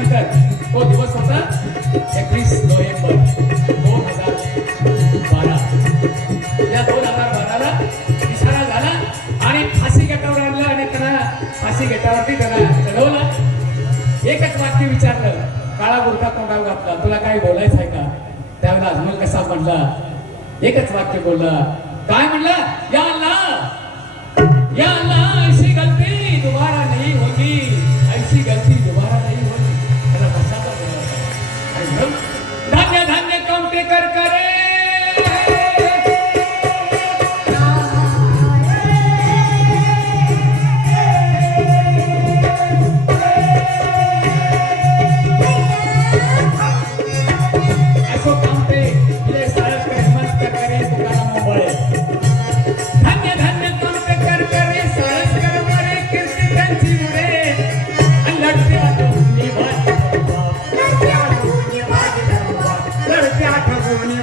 वर्षानंतर तो दिवस होता 21 नोव्हेंबर 2012. या 2012ला इशारा झाला आणि फाशी गटावर आणलं आणि त्यांना फाशी गटावरती त्यांना चढवलं. एकच वाक्य विचारलं, काळा बुरखा तोंडावर घातला, तुला काय बोलायचं आहे का? त्यावेळेला अजमल कसा म्हणला, एकच वाक्य बोलला, काय म्हणला? या अल्लाह ऐसी गलती दोबारा नहीं होगी, ऐसी गलती दोबारा नहीं होगी. त्याला बसायचा बोलायचा. आणि मग धान्य धान्य कमते कर करे आठवणी